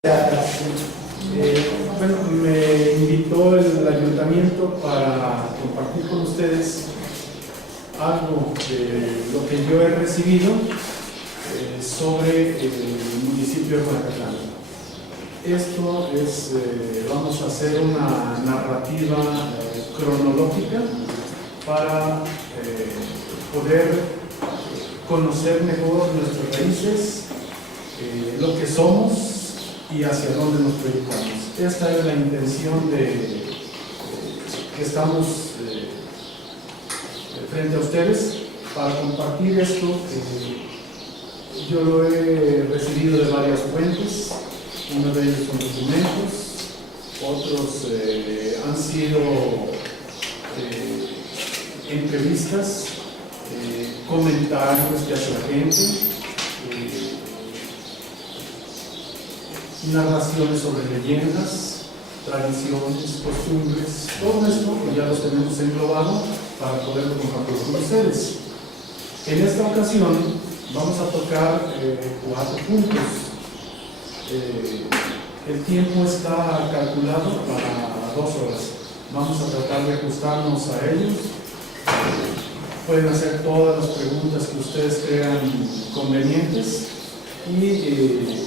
Bueno, me invitó el ayuntamiento para compartir con ustedes algo de lo que yo he recibido sobre el municipio de Mazatlán. Esto es, vamos a hacer una narrativa cronológica para poder conocer mejor nuestras raíces, lo que somos y hacia dónde nos proyectamos. Esta es la intención de que estamos frente a ustedes para compartir esto. Yo lo he recibido de varias fuentes. Uno de ellos son documentos, otros han sido entrevistas, comentarios que hace la gente, narraciones sobre leyendas, tradiciones, costumbres. Todo esto ya los tenemos englobado para poderlo compartir con ustedes. En esta ocasión vamos a tocar 4 puntos. El tiempo está calculado para 2 horas. Vamos a tratar de ajustarnos a ellos. Pueden hacer todas las preguntas que ustedes crean convenientes y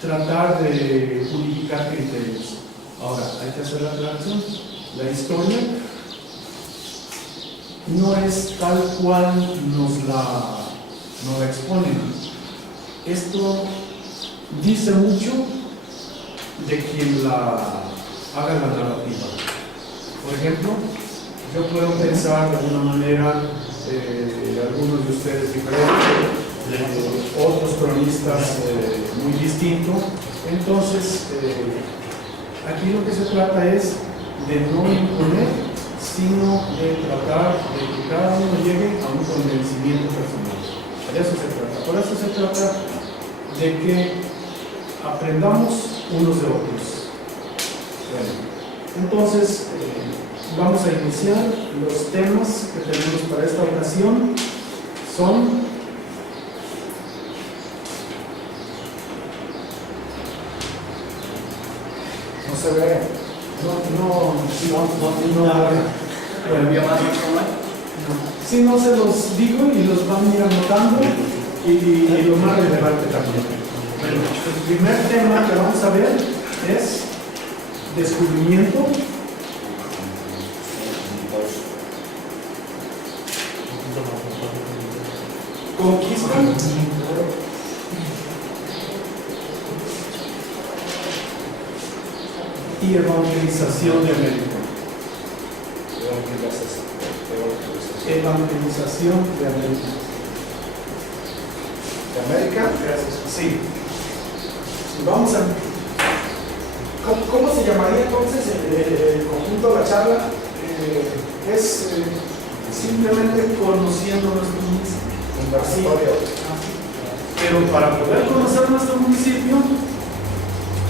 tratar de unificar criterios. Ahora, hay que hacer la aclaración. La historia no es tal cual nos la exponen. Esto dice mucho de quien haga la narrativa. Por ejemplo, yo puedo pensar de alguna manera, algunos de ustedes diferentes, otros cronistas muy distintos. Entonces, aquí lo que se trata es de no imponer, sino de tratar de que cada uno llegue a un convencimiento personal. De eso se trata. Por eso se trata de que aprendamos unos de otros. Bueno, entonces, vamos a iniciar. Los temas que tenemos para esta ocasión son: no se ve, si no se los digo y los van a ir anotando y lo más relevante también. Bueno, el primer tema que vamos a ver es descubrimiento, conquista y evangelización de América. Evangelización de América. ¿De América? Gracias. Sí. Vamos a... ¿Cómo se llamaría entonces el conjunto de la charla? Es simplemente conociendo nuestro municipio. Pero para poder conocer nuestro municipio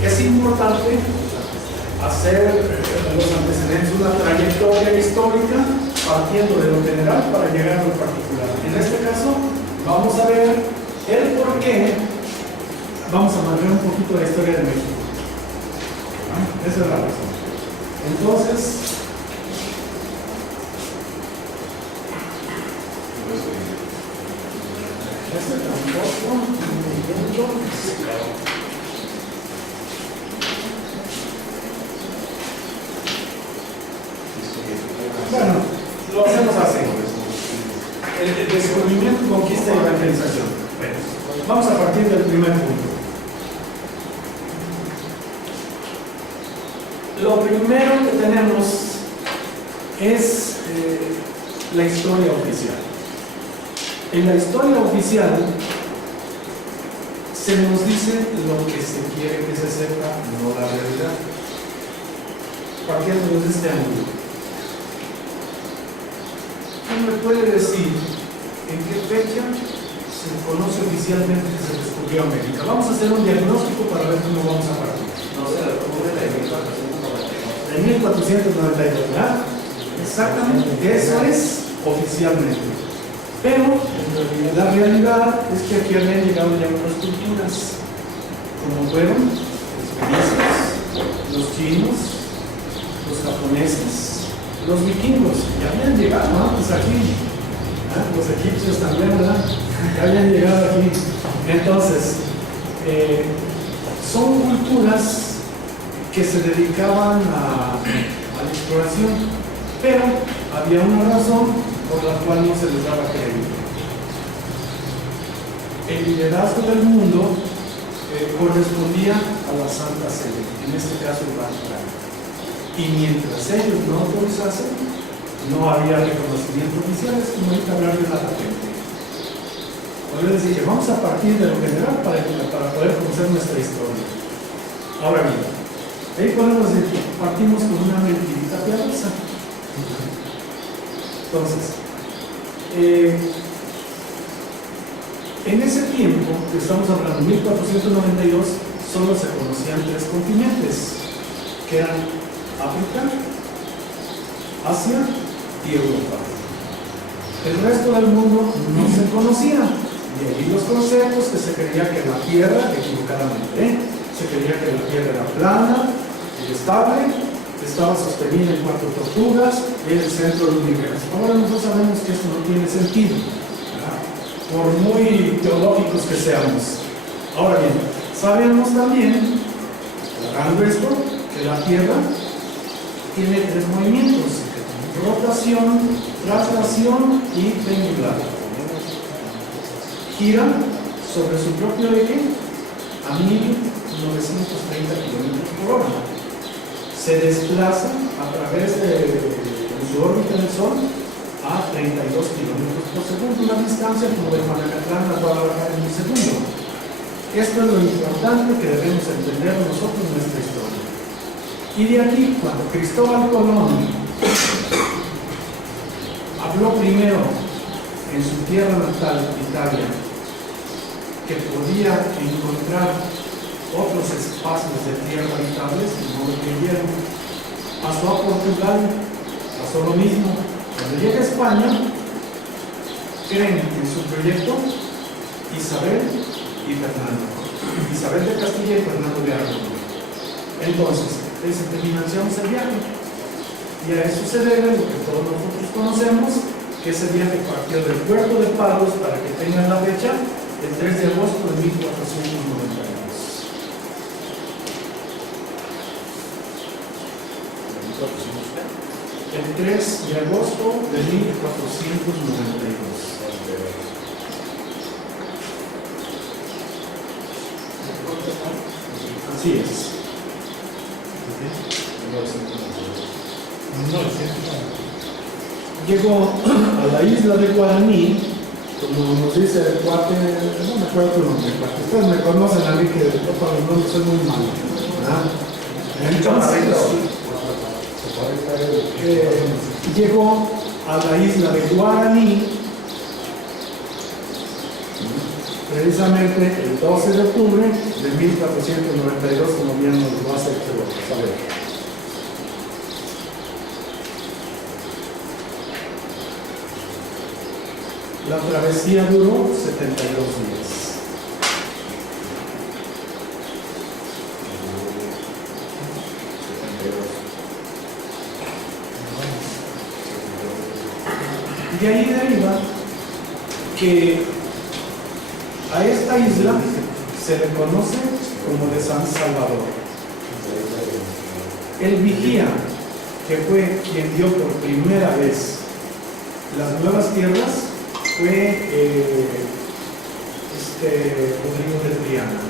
es importante hacer los antecedentes, una trayectoria histórica partiendo de lo general para llegar a lo particular. En este caso vamos a ver el por qué. Vamos a marcar un poquito la historia de México. Esa es la razón. Entonces, bueno, lo hacemos así. El descubrimiento, conquista y evangelización. Bueno, vamos a partir del primer punto. Lo primero que tenemos es la historia oficial. En la historia oficial se nos dice lo que se quiere que se sepa, no la realidad. Partiendo de este ángulo, ¿quién me puede decir en qué fecha se conoce oficialmente que se descubrió América? Vamos a hacer un diagnóstico para ver cómo vamos a partir. No se descubre de 1492. De 1492, ¿verdad? Exactamente, eso es oficialmente. Pero la realidad es que aquí habían llegado ya otras culturas, como fueron los chinos, los japoneses, los vikingos, ya habían llegado antes aquí. Los egipcios también, ¿verdad? Ya habían llegado aquí. Entonces, son culturas que se dedicaban a la exploración, pero había una razón por la cual no se les daba crédito. El liderazgo del mundo correspondía a la Santa Sede, en este caso el Vaticano. Y mientras ellos no autorizasen, no había reconocimiento oficial, es como ahorita hablar de la patente. Por eso decir, vamos a partir de lo general para poder conocer nuestra historia. Ahora bien, ahí podemos decir, partimos con una mentirita piadosa. Entonces, en ese tiempo, que estamos hablando de 1492, solo se conocían 3 continentes, que eran África, Asia y Europa. El resto del mundo no se conocía. De ahí los conceptos que se creía que la Tierra, equivocadamente, se creía que la Tierra era plana y estable, estaba sostenida en 4 tortugas y era el centro del universo. Ahora nosotros sabemos que esto no tiene sentido, ¿verdad? Por muy teológicos que seamos. Ahora bien, sabemos también, aclarando esto, que la Tierra tiene 3 movimientos: rotación, traslación y pendular. Gira sobre su propio eje a 1930 kilómetros por hora. Se desplaza a través de su órbita del Sol a 32 kilómetros por segundo, una distancia como de Managatlán la va a bajar en un segundo. Esto es lo importante que debemos entender nosotros en nuestra historia. Y de aquí, cuando Cristóbal Colón habló primero en su tierra natal, Italia, que podía encontrar otros espacios de tierra habitables, y no lo creyeron. Pasó a Portugal, pasó lo mismo. Cuando llega a España, creen en su proyecto Isabel y Fernando. Isabel de Castilla y Fernando de Aragón. Entonces, dicen que financiamos el viaje. Y a eso se debe lo que todos nosotros conocemos, que ese viaje partió del puerto de Palos, para que tengan la fecha, el 3 de agosto de 1492. El 3 de agosto de 1492. Así es. Llegó a la isla de Guaraní, como nos dice el cuate, no me acuerdo tu nombre, cuate. Ustedes me conocen a mí que para los nombres soy muy malo, ¿verdad? Entonces, llegó a la isla de Guaraní precisamente el 12 de octubre de 1492, como bien nos lo hace saber. La travesía duró 72 días. De ahí deriva que a esta isla se le conoce como de San Salvador. El vigía, que fue quien dio por primera vez las nuevas tierras, fue Rodrigo de Triana.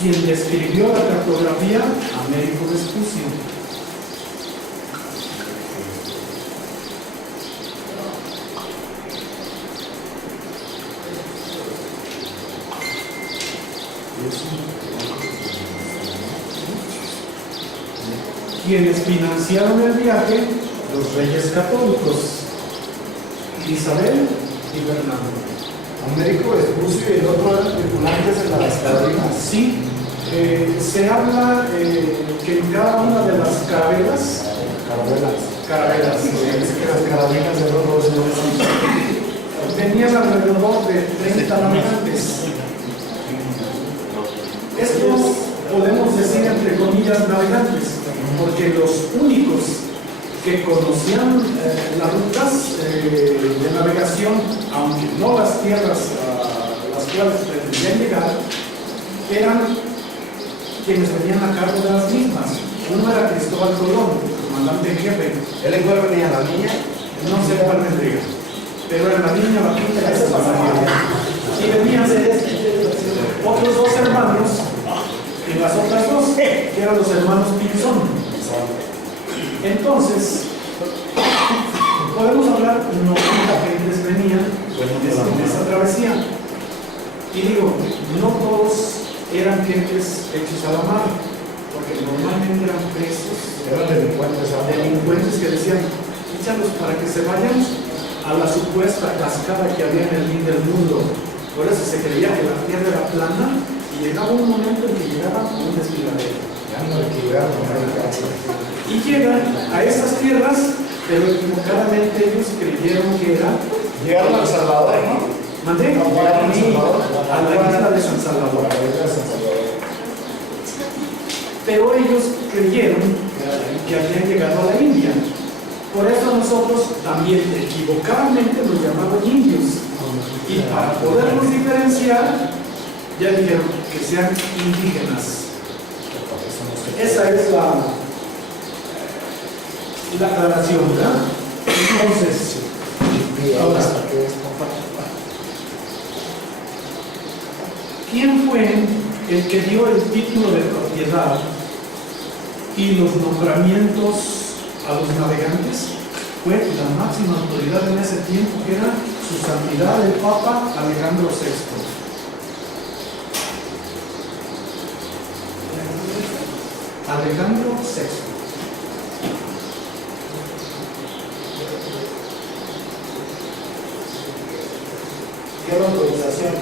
Quien describió la cartografía, Américo Vespucio. Quienes financiaron el viaje, los reyes católicos, Isabel y Fernando. Américo Vespucio y el otro eran tripulantes de las Carolinas. Sí, se habla que en cada una de las carabelas, Carabelas. sí, Es que las Carolinas de los dos no tenían alrededor de 30 navegantes. Estos podemos decir entre comillas navegantes, porque los únicos que conocían las rutas de navegación, aunque no las tierras a las cuales pretendían llegar, eran quienes venían a cargo de las mismas. Uno era Cristóbal Colón, comandante en jefe. ¿Él en cuál venía? ¿La niña? No sé cuál vendría, pero en la línea bajita ya se pasaba. Y venían otros dos hermanos en las otras dos, que eran los hermanos Pinzón. Entonces, podemos hablar, no cuánta gentes venían en esa travesía. Y digo, no todos eran gentes hechos a la mar, porque normalmente eran presos, Eran delincuentes que decían, échalos para que se vayan a la supuesta cascada que había en el fin del mundo. Por eso se creía que la tierra era plana y llegaba un momento en que llegaba a un desfiladero. Y llegan a esas tierras, pero equivocadamente ellos creyeron que era. Llegaron a El Salvador, ¿no? ¿Mandé? No, llegaron a El Salvador. A la isla de San Salvador. Pero ellos creyeron que habían llegado a la India. Por eso nosotros también equivocadamente los llamamos indios. Y para poderlos diferenciar, ya dijeron que sean indígenas. Esa es la aclaración, ¿verdad? Entonces, ahora, ¿quién fue el que dio el título de propiedad y los nombramientos a los navegantes? Fue la máxima autoridad en ese tiempo, que era su santidad el Papa Alejandro VI. Alejandro VI. Dio la autorización.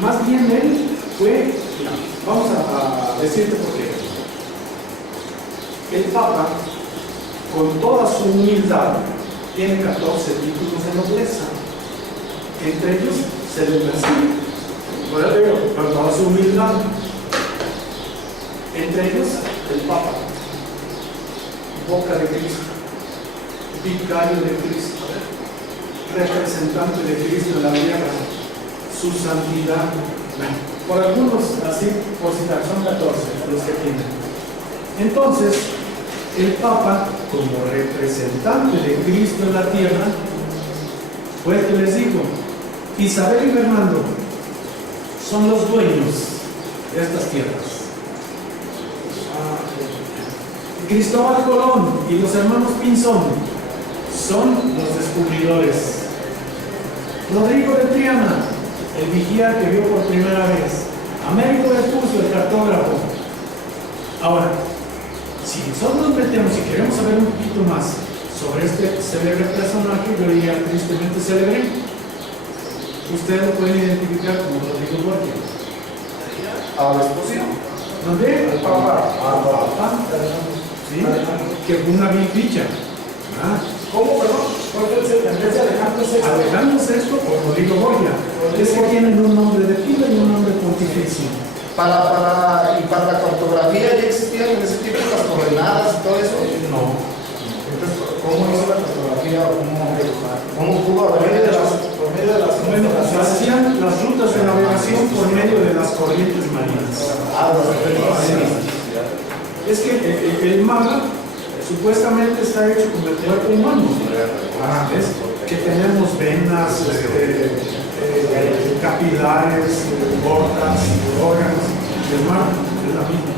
Más bien él fue, vamos a decirte por qué. El Papa, con toda su humildad, tiene 14 títulos de nobleza. Entre ellos, celebración. Por eso digo, con toda su humildad. Entre ellos, el Papa, boca de Cristo, vicario de Cristo, representante de Cristo en la tierra, su santidad. Bueno, por algunos, así, por citar, son 14 los que tienen. Entonces, el Papa, como representante de Cristo en la tierra, fue el que les dijo: Isabel y Fernando son los dueños de estas tierras. Cristóbal Colón y los hermanos Pinzón son los descubridores. Rodrigo de Triana, el vigía que vio por primera vez. Américo Vespucio, el cartógrafo. Ahora, si nosotros nos metemos y queremos saber un poquito más sobre este célebre personaje, yo diría tristemente célebre, ustedes lo pueden identificar como Rodrigo Borgia. ¿A Vespucio? ¿Dónde? El Papa. ¿Sí? Que fue una bien ficha. ¿Cómo, perdón? ¿Cuál es el de Alejandro VI? Alejandro VI o Rodrigo Borgia. Es que tienen un nombre de pila y un nombre pontificio. ¿Y para la cartografía ya existían en ese tiempo las coordenadas y todo eso? No. Entonces, ¿cómo hizo la cartografía? ¿Cómo pudo haber por medio de las Bueno, se hacían las rutas de navegación por medio de las corrientes marinas. Es que el mar supuestamente está hecho con el cuerpo humano. ¿Ves? Que tenemos venas, capilares, aortas, órganos. El mar es la vida.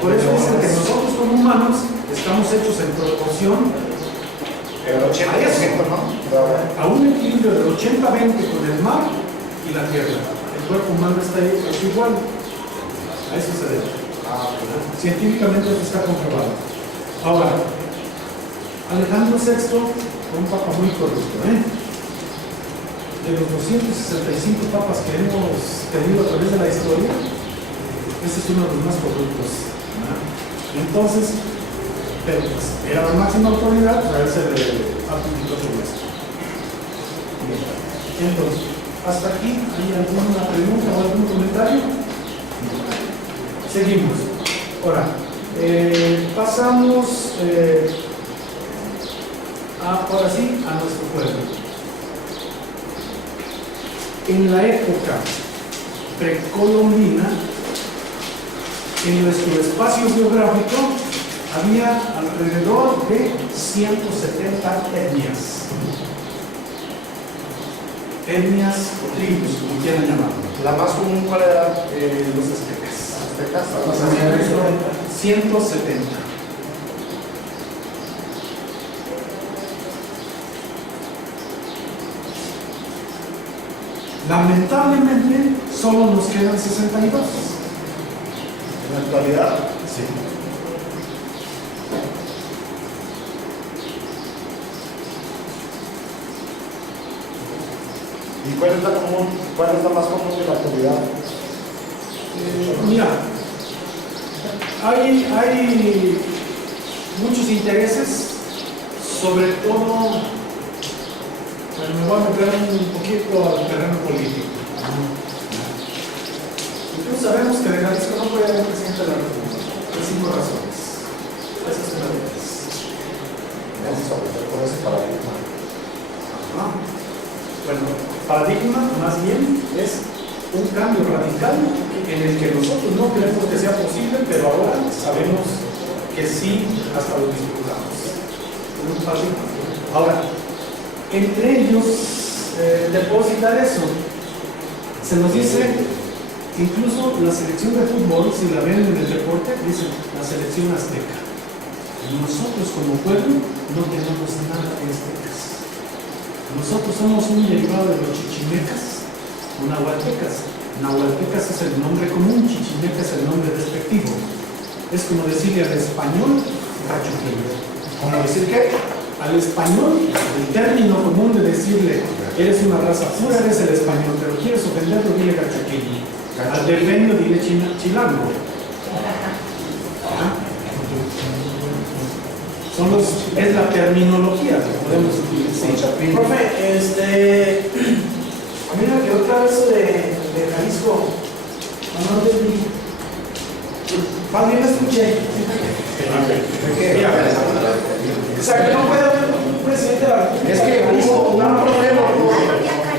Por eso es que nosotros como humanos estamos hechos en proporción el 80%, ¿no? a un equilibrio del 80-20 con el mar y la tierra. El cuerpo humano está hecho igual. A eso se debe. Científicamente eso está comprobado. Ahora, Alejandro VI fue un papa muy corrupto. De los 265 papas que hemos tenido a través de la historia, ese es uno de los más corruptos. Entonces, pero pues, era la máxima autoridad, a él se le aplicó sobre esto. Entonces, hasta aquí, ¿hay alguna pregunta o algún comentario? Seguimos. Ahora, pasamos ahora sí a nuestro pueblo. En la época precolombina, en nuestro espacio geográfico había alrededor de 170 etnias. Etnias o tribus, como quieran llamarlo. La más común, ¿cuál era? Los aztecas. Aztecas. 170. Lamentablemente, solo nos quedan 62. En la actualidad. Sí. ¿Y cuál es la común? ¿Cuál es la más común en la actualidad? Mira, hay muchos intereses, sobre todo, me voy a meter un poquito al terreno político. Nosotros sabemos que de Jalisco no puede haber presidente de la República, por 5 razones. Esa es una de ellas. Por ese paradigma. Bueno, paradigma más bien es un cambio radical en el que nosotros no creemos que sea posible, pero ahora sabemos que sí, hasta lo disfrutamos. Un paradigma. Ahora, entre ellos, depositar eso, se nos dice, incluso la selección de fútbol, si la ven en el deporte, dice la selección azteca. Y nosotros como pueblo no tenemos nada de aztecas. Nosotros somos un derivado de los chichimecas o nahualtecas. Nahualtecas es el nombre común, chichimeca es el nombre despectivo. Es como decirle al español cachuqueño. ¿Cómo decir qué? Al español, el término común de decirle eres una raza pura, eres el español, pero quieres ofenderlo, dile cachuqueño. Al derbeño, dile chilango. Es la terminología que podemos utilizar. Sí. Profe, a mí me quedó claro eso de Jalisco. No entendí. Más bien escuché. O sea, que no puede haber un presidente de la República. Es que hubo un problema.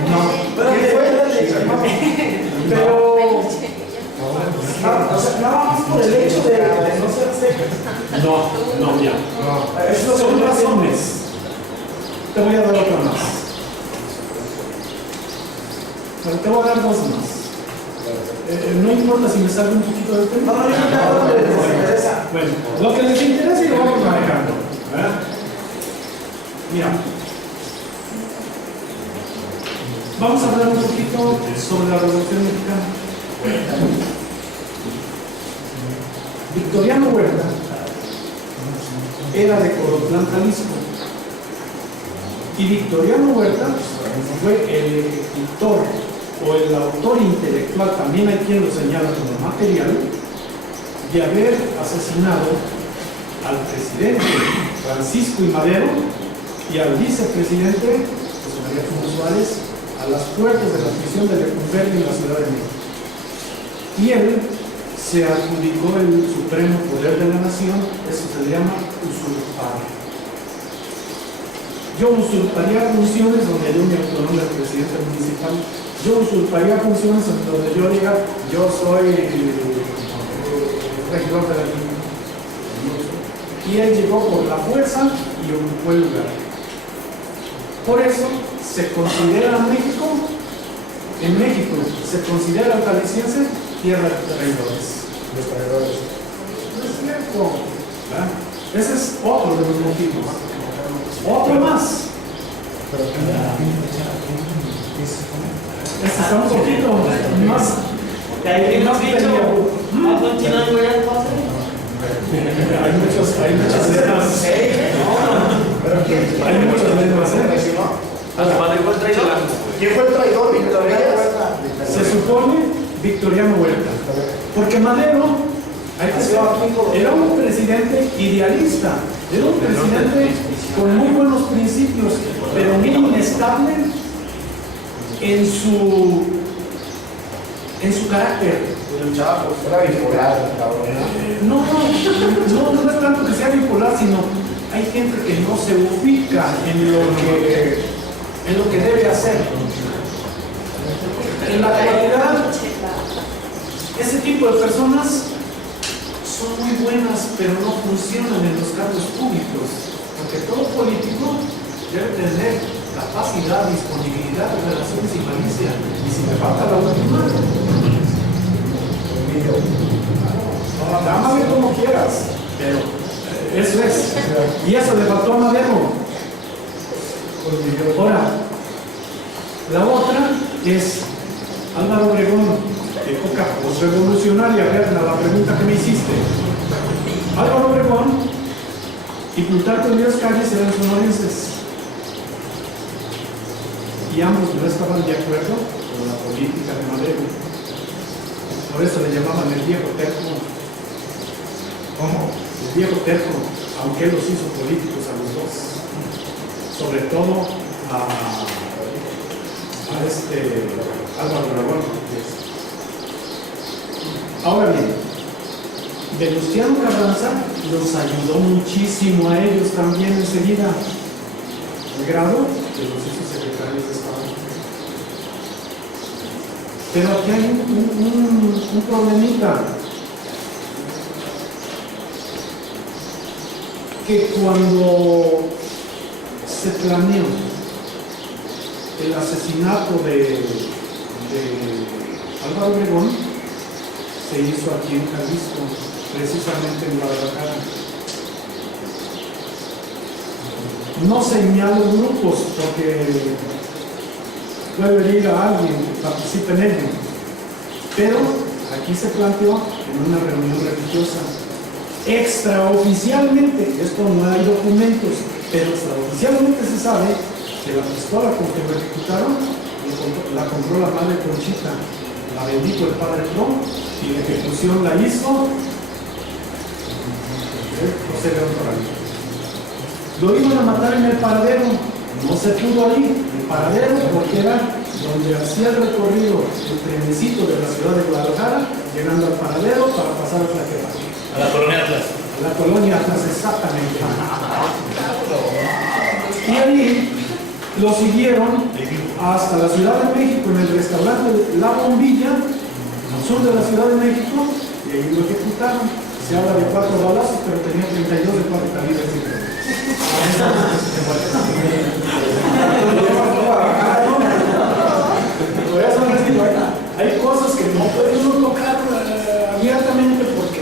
No, pero o sea, nada más por el hecho de no ser aztecas. No, ya. Son razones. Te voy a dar otra más. Pero te voy a dar dos más. No importa si me salgo un poquito del tema. No, no, les interesa. Bueno, lo que les interesa y lo vamos manejando. ¿Verdad? Mira. Vamos a hablar un poquito sobre la Revolución Mexicana. Victoriano Huerta era de Colotlán, Jalisco. Y Victoriano Huerta fue el escritor o el autor intelectual, también hay quien lo señala como material, de haber asesinado al presidente Francisco I. Madero y al vicepresidente José María Pino Suárez a las puertas de la prisión de Lecumberri en la Ciudad de México. Y él se adjudicó el supremo poder de la nación, eso se llama usurpar. Yo usurparía funciones donde yo me autonombre el presidente municipal. Yo usurparía funciones donde yo diga, yo soy regidor de la Junta. Y él llegó por la fuerza y ocupó el lugar. Por eso se considera México, en México se considera al jalisciense tierra de traidores. Los traidores. No es cierto, ¿verdad? Ese es otro de los motivos. Otro más. Este está un poquito más. ¿Qué más dicho? ¿A continuar voy a pasar? Hay muchas letras. Hay muchas letras, ¿Quién fue el traidor? Victoriano Huerta. Se supone Victoriano Huerta. Porque Madero era un presidente idealista, era un presidente con muy buenos principios, pero muy inestable en su carácter. Luchaba por fuera bipolar, cabrón. No es tanto que sea bipolar, sino hay gente que no se ubica en lo que debe hacer. En la actualidad, ese tipo de personas son muy buenas, pero no funcionan en los cargos públicos, porque todo político debe tener capacidad, disponibilidad, relaciones y malicia. Y si me falta la última, llámame como quieras, pero eso es. Y eso le faltó a Madero. Ahora, la otra es Álvaro Obregón, época postrevolucionaria. La pregunta que me hiciste. Álvaro Obregón y Plutarco Elías Calles eran sonorenses. Y ambos no estaban de acuerdo con la política de Madero. Por eso le llamaban el viejo terco. ¿Cómo? El viejo terco, aunque él los hizo políticos a los dos. Sobre todo a Álvaro Obregón. Ahora bien, Venustiano Carranza los ayudó muchísimo a ellos también enseguida, al grado que los hizo secretarios de Estado. Pero aquí hay un problemita, que cuando se planeó el asesinato de Álvaro Obregón, se hizo aquí en Jalisco, precisamente en Guadalajara. No señalo grupos porque puede venir a alguien que participe en ello, pero aquí se planteó en una reunión religiosa. Extraoficialmente, esto no hay documentos, pero extraoficialmente se sabe que la pistola con que lo ejecutaron la compró la madre Conchita, la bendijo el padre Tron, y la ejecución la hizo José León Torralba. Lo iban a matar en el paradero, no se pudo ahí, el paradero, porque era donde hacía el recorrido el trenecito de la ciudad de Guadalajara, llegando al paradero para pasar a Tlaquepaque. A la colonia Atlas. A la colonia Atlas, exactamente. Y ahí lo siguieron hasta la Ciudad de México, en el restaurante La Bombilla, al sur de la Ciudad de México, y ahí lo ejecutaron. Se habla de 4 balazos, pero tenía 32 de 4 calibres diferentes. Por eso les digo, hay cosas que no puede uno tocar abiertamente porque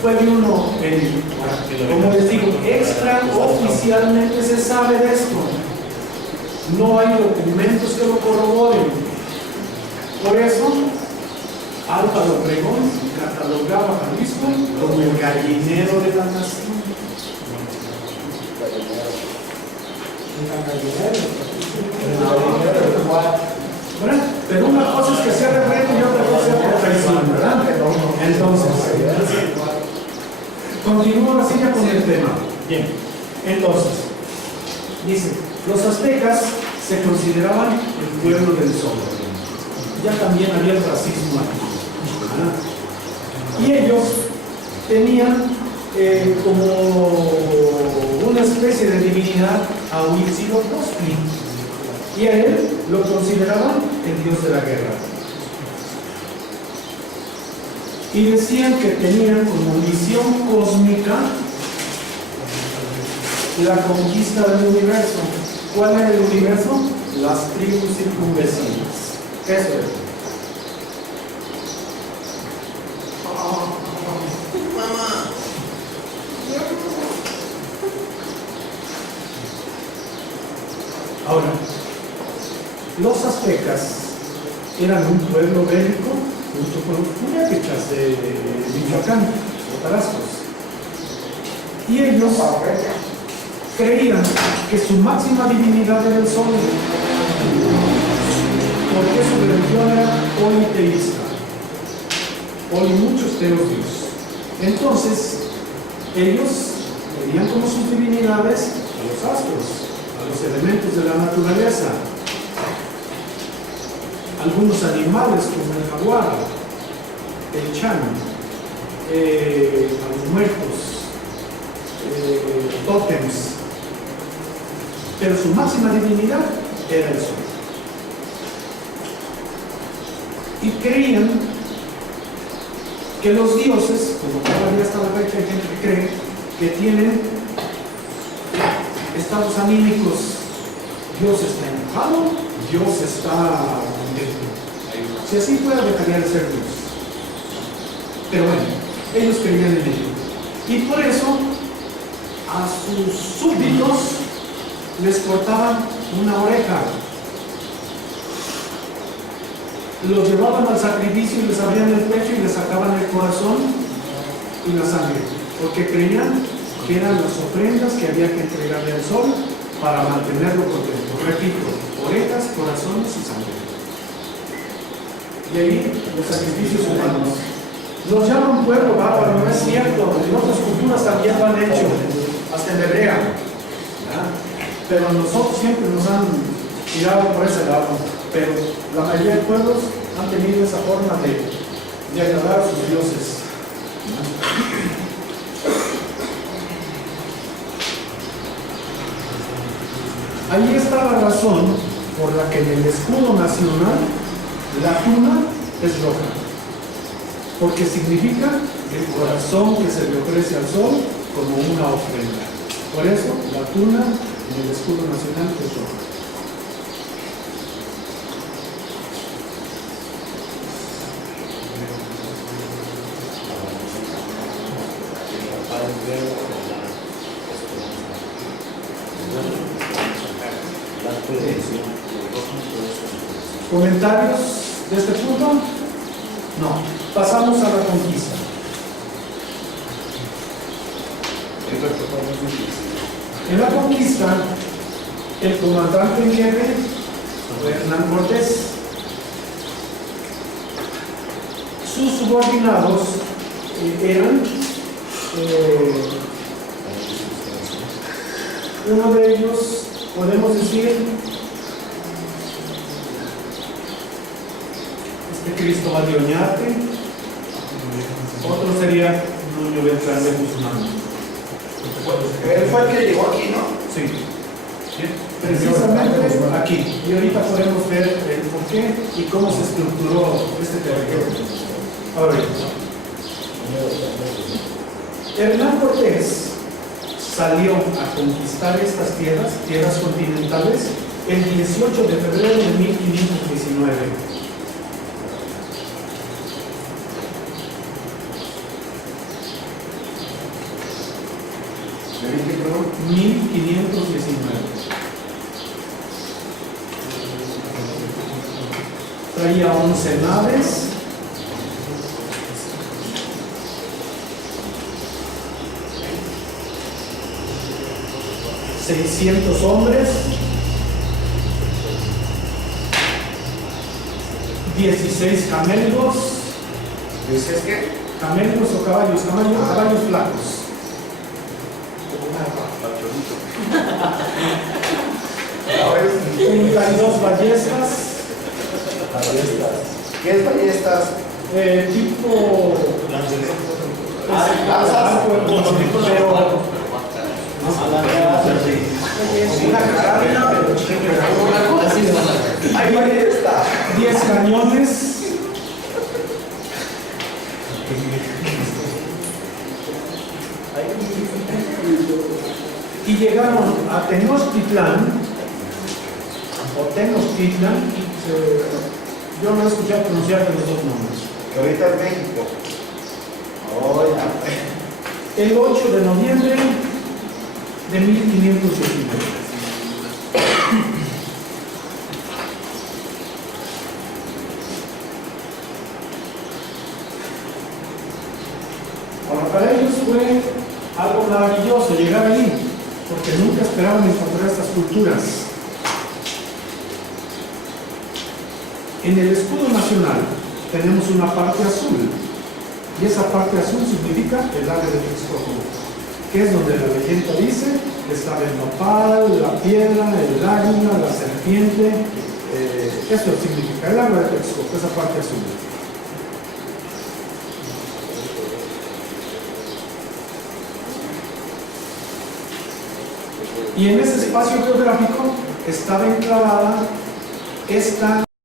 puede uno venir. Como les digo, extraoficialmente se sabe de esto. No hay documentos que lo corroboren. Por eso, Álvaro Obregón catalogaba a Jalisco como el gallinero de la nación. ¿Verdad? Pero una cosa es que sea de reto y otra cosa es por traición, ¿verdad? Entonces, continúo así ya con el tema. Bien, entonces, dice, los aztecas se consideraban el pueblo del sol. Ya también había el racismo aquí, ¿verdad? Y ellos tenían como una especie de divinidad a Huitzilopochtli, y a él lo consideraban el dios de la guerra. Y decían que tenían como misión cósmica la conquista del universo. ¿Cuál era el universo? Las tribus circunvecinas. Eso es. Ahora, los aztecas eran un pueblo bélico junto con los purépechas de Michoacán, los tarascos. Y ellos creían que su máxima divinidad era el sol, porque su religión era politeísta, muchos teos dios. Entonces, ellos veían como sus divinidades a los astros, a los elementos de la naturaleza. algunos animales como el jaguar, el chan, a los muertos, tótems, pero su máxima divinidad era el sol. Y creían que los dioses, como todavía hasta la fecha hay gente que cree, que tienen estados anímicos. Dios está enojado, Dios está contento. Si así fuera, dejaría de ser Dios. Pero bueno, ellos creían en ello. Y por eso a sus súbditos les cortaban una oreja. Los llevaban al sacrificio y les abrían el pecho y les sacaban el corazón y la sangre, porque creían que eran las ofrendas que había que entregarle al sol para mantenerlo contento. Repito, orejas, corazones y sangre. Y ahí los sacrificios humanos. Los llaman pueblo bárbaro, no es cierto. En otras culturas también lo han hecho, hasta en hebrea. ¿Verdad? Pero nosotros siempre nos han tirado por ese lado. Pero la mayoría de pueblos han tenido esa forma de agradar a sus dioses. Ahí está la razón por la que en el escudo nacional la tuna es roja, porque significa el corazón que se le ofrece al sol como una ofrenda. Por eso la tuna en el escudo nacional es roja. ¿Comentarios de este punto? No. Pasamos a la conquista. En la conquista, el comandante en jefe fue Hernán Cortés. Sus subordinados eran uno de ellos, podemos decir, Cristóbal de Oñate, otro sería Nuño Beltrán de Guzmán. Él fue el que llegó aquí, ¿no? Sí, precisamente aquí. Y ahorita podemos ver el por qué y cómo se estructuró este territorio. Ahora, Hernán Cortés salió a conquistar estas tierras continentales, el 18 de febrero de 1519. ¿De 1519. Traía 11 naves. $600 hombres, 16 camellos. ¿Dices qué? Camellos o caballos, caballos flacos. 32 ballestas. ¿Qué es ballestas? Tipo Una carabina, pero chica. Hay ballestas. 10 cañones. Y llegaron a Tenochtitlán, yo no he escuchado pronunciar de los dos nombres. Que ahorita es México. El 8 de noviembre de 1519. Ahora, para ellos fue algo maravilloso llegar ahí, porque nunca esperaban encontrar estas culturas. En el escudo nacional tenemos una parte azul, y esa parte azul significa el área de Texcoco, que es donde la leyenda dice que estaba el nopal, la piedra, el águila, la serpiente, Eso significa el largo de texto, esa parte azul. Y en ese espacio geográfico estaba enclavada esta